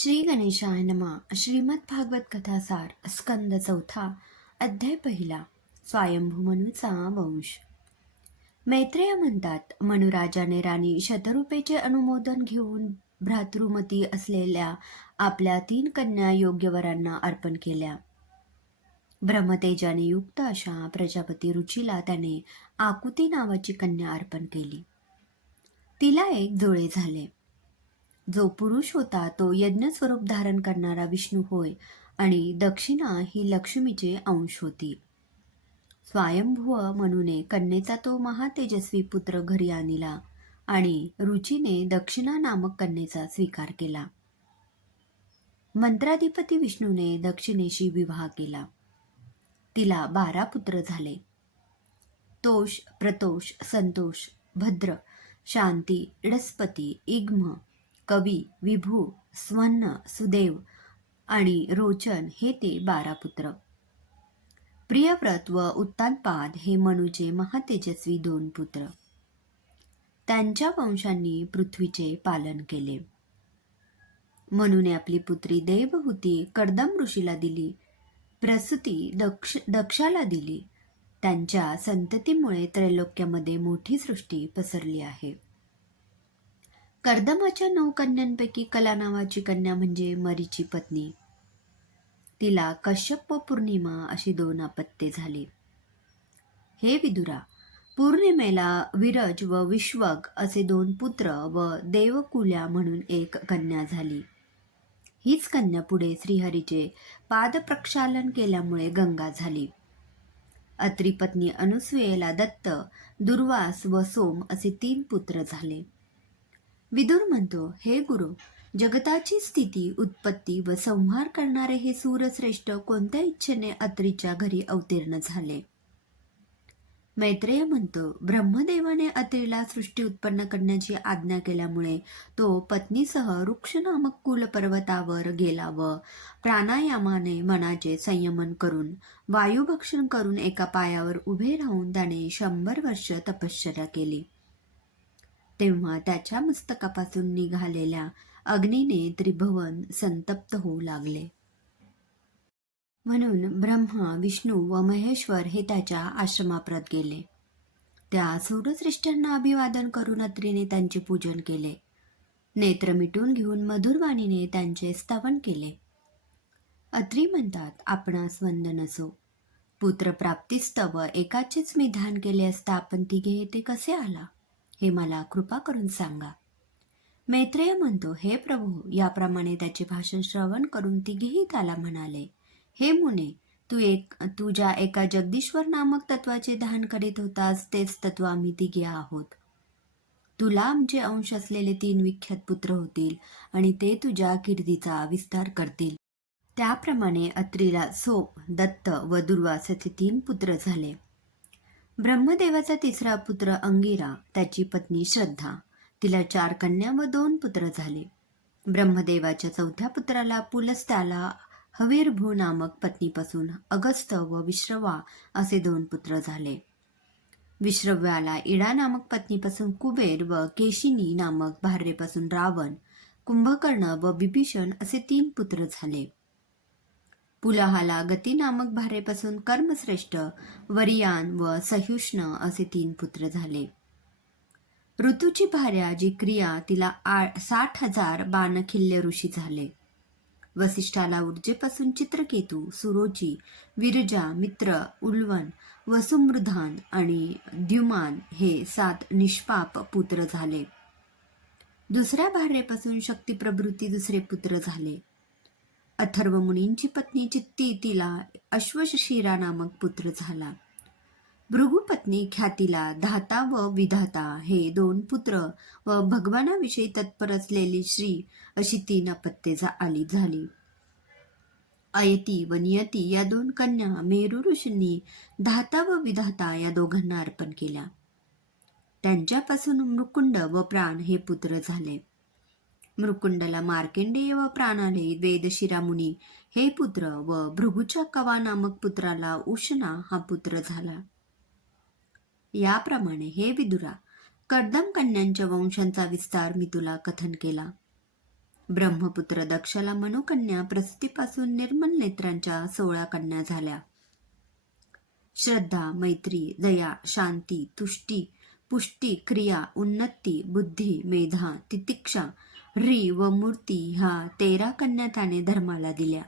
श्री गणेशाय नमा. श्रीमद भागवत कथासार स्कंद चौथा अध्याय पहिला स्वयंभू मनूचा वंश. मैत्रेय म्हणतात मनुराजाने राणी शतरूपेचे अनुमोदन घेऊन भ्रातृमती असलेल्या आपल्या तीन कन्या योग्यवरांना अर्पण केल्या. ब्रह्मतेजाने युक्त अशा प्रजापती रुचीला त्याने आकुती नावाची कन्या अर्पण केली. तिला एक जुळे झाले. जो पुरुष होता तो यज्ञ स्वरूप धारण करणारा विष्णू होय आणि दक्षिणा ही लक्ष्मीचे अंश होती. स्वयंभुव म्हणून कन्येचा तो महातेजस्वी पुत्र घरी आणला आणि रुचीने दक्षिणा नामक कन्येचा स्वीकार केला. मंत्राधिपती विष्णूने दक्षिणेशी विवाह केला. तिला बारा पुत्र झाले. तोष प्रतोष संतोष भद्र शांती इडस्पती इग्म कवी विभू स्वन्न सुदेव आणि रोचन हे ते बारा पुत्र. प्रियव्रत व उत्तानपाद हे मनुचे महातेजस्वी दोन पुत्र. त्यांच्या वंशांनी पृथ्वीचे पालन केले. मनुने आपली पुत्री देवहूती कर्दम ऋषीला दिली प्रसूती दक्ष दक्षाला दिली. त्यांच्या संततीमुळे त्रैलोक्यामध्ये मोठी सृष्टी पसरली आहे. कर्दमाच्या नऊ कन्यांपैकी कला नावाची कन्या म्हणजे मरीची पत्नी. तिला कश्यप व पौर्णिमा अशी दोन अपत्ये झाली. हे विदुरा पौर्णिमेला विरज व विश्वग असे दोन पुत्र व देवकुल्या म्हणून एक कन्या झाली. हीच कन्या पुढे श्रीहरीचे पादप्रक्षालन केल्यामुळे गंगा झाली. अत्री पत्नी अनुसुयेला दत्त दुर्वास व सोम असे तीन पुत्र झाले. विदुर म्हणतो हे गुरु जगताची स्थिती उत्पत्ती व संहार करणारे हे सूरश्रेष्ठ कोणत्या इच्छेने अत्रीच्या घरी अवतीर्ण झाले? मैत्रेय म्हणतो ब्रह्मदेवाने अत्रीला सृष्टी उत्पन्न करण्याची आज्ञा केल्यामुळे तो पत्नीसह वृक्ष नामक कुल पर्वतावर गेला व प्राणायामाने मनाचे संयमन करून वायुभक्षण करून एका पायावर उभे राहून त्याने शंभर वर्ष तपश्चर्या केली. तेव्हा त्याच्या मस्तकापासून निघालेल्या अग्नीने त्रिभुवन संतप्त होऊ लागले. म्हणून ब्रह्मा विष्णू व महेश्वर हे त्याच्या आश्रमाप्रत गेले. त्या सूरश्रेष्ठांना अभिवादन करून अत्रीने त्यांचे पूजन केले. नेत्र मिटून घेऊन मधुरवाणीने त्यांचे स्तवन केले. अत्री म्हणतात आपणास वंदन असो. पुत्रप्राप्तीस्तव एकाचेच मी ध्यान केले असता आपण तिघे ते कसे आला? हे मला कृपा करून सांगा. मैत्रेय म्हणतो हे प्रभू याप्रमाणे त्याचे भाषण श्रवण करून तिघेही त्याला म्हणाले. हे मुने तू एक तुझ्या एका जगदीश्वर नामक तत्वाचे दहन करीत होतास तेच तत्व आम्ही तिघे आहोत. तुला आमचे अंश असलेले तीन विख्यात पुत्र होतील आणि ते तुझ्या कीर्तीचा विस्तार करतील. त्याप्रमाणे अत्रीला सोप दत्त व दुर्वास असे तीन पुत्र झाले. ब्रह्मदेवाचा तिसरा पुत्र अंगिरा त्याची पत्नी श्रद्धा तिला चार कन्या व दोन पुत्र झाले. ब्रह्मदेवाच्या चौथ्या पुत्राला पुलस्त्याला हवीरभू नामक पत्नीपासून अगस्त व विश्रवा असे दोन पुत्र झाले. विश्रव्याला इडा नामक पत्नीपासून कुबेर व केशिनी नामक भार्येपासून रावण कुंभकर्ण व बिभीषण असे तीन पुत्र झाले. पुलाहाला गती नामक भारेपासून कर्मश्रेष्ठ वरियान व सह्युष्ण असे तीन पुत्र झाले. ऋतूची भार्या जी क्रिया तिला साठ हजार बाणखिल्य ऋषी झाले. वसिष्ठाला ऊर्जेपासून चित्रकेतू सुरोची विरजा मित्र उल्वन वसुमृधान आणि द्युमान हे सात निष्पाप पुत्र झाले. दुसऱ्या भार्येपासून शक्तिप्रभृती दुसरे पुत्र झाले. अथर्व मुनींची पत्नी चित्ती तिला अश्वशिरा नामक पुत्र झाला. भृगुपत्नी ख्यातीला धाता व विधाता हे दोन पुत्र व भगवानाविषयी तत्पर असलेली श्री अशी तीन अपत्ये आली झाली. अयती व नियती या दोन कन्या मेरू ऋषींनी धाता व विधाता या दोघांना अर्पण केल्या. त्यांच्यापासून मृकुंड व प्राण हे पुत्र झाले. मृकुंडला मार्केंडेय व प्राणाले वेदशिरामुनी हे पुत्र व भृगुच्या कवा नामक पुत्राला उष्णा हा पुत्र झाला. याप्रमाणे हे विदुरा कर्दम कन्यांच्या वंशांचा विस्तार मी तुला कथन केला. ब्रह्मपुत्र दक्षला मनोकन्या प्रसूतीपासून निर्मल नेत्रांच्या सोळा कन्या झाल्या. श्रद्धा मैत्री दया शांती तुष्टी पुष्टी क्रिया उन्नती बुद्धी मेधा तितिक्षा री व मूर्ती ह्या तेरा कन्याताने धर्माला दिल्या.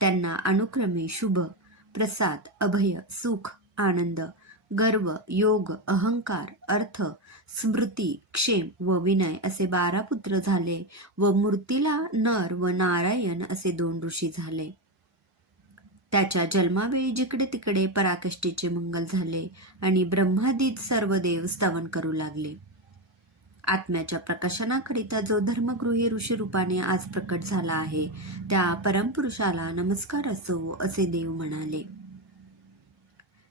त्यांना अनुक्रमे शुभ प्रसाद अभय सुख आनंद गर्व योग अहंकार अर्थ स्मृती क्षेम व विनय असे बारा पुत्र झाले व मूर्तीला नर व नारायण असे दोन ऋषी झाले. त्याच्या जन्मावेळी जिकडे तिकडे पराकष्टीचे मंगल झाले आणि ब्रह्मादीत सर्व देव स्तवन करू लागले. आत्म्याच्या प्रकाशनाकरिता जो धर्मगृही ऋषी रूपाने आज प्रकट झाला आहे त्या परमपुरुषाला नमस्कार असो असे देव म्हणाले.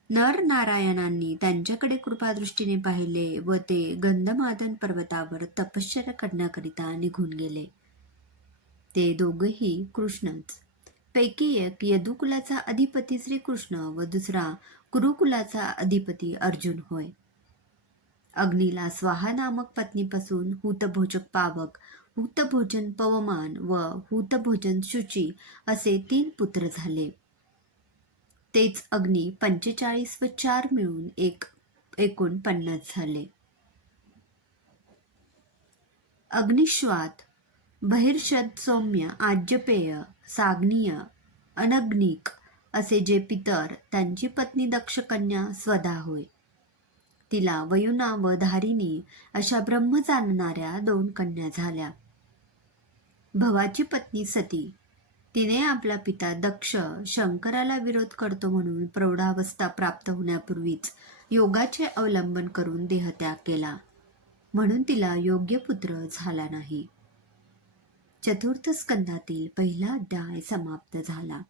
नर नारायणांनी त्यांच्याकडे कृपादृष्टीने पाहिले व ते गंधमादन पर्वतावर तपश्चर्या करण्याकरिता निघून गेले. ते दोघेही कृष्णच. पैकी एक यदुकुलाचा अधिपती श्रीकृष्ण व दुसरा कुरुकुलाचा अधिपती अर्जुन होय. अग्नीला स्वाहा नामक पत्नीपासून हुतभोजक पावक हुतभोजन पवमान व हूतभोजन शुची असे तीन पुत्र झाले. तेच अग्नी पंचेचाळीस व चार मिळून एक एकूण पन्नास झाले. अग्निश्वात बहिर्षद सौम्य आज्यपेय साग्नीय अनग्निक असे जे पितर त्यांची पत्नी दक्षकन्या स्वदा होय. तिला वयुना व धारिणी अशा ब्रह्म जाणणाऱ्या दोन कन्या झाल्या. भवाची पत्नी सती. तिने आपला पिता दक्ष शंकराला विरोध करतो म्हणून प्रौढावस्था प्राप्त होण्यापूर्वीच योगाचे अवलंबन करून देहत्याग केला. म्हणून तिला योग्य पुत्र झाला नाही. चतुर्थ स्कंदातील पहिला अध्याय समाप्त झाला.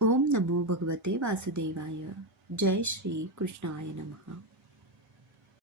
ओम नमो भगवते वासुदेवाय. जय श्री कृष्णाय नमः.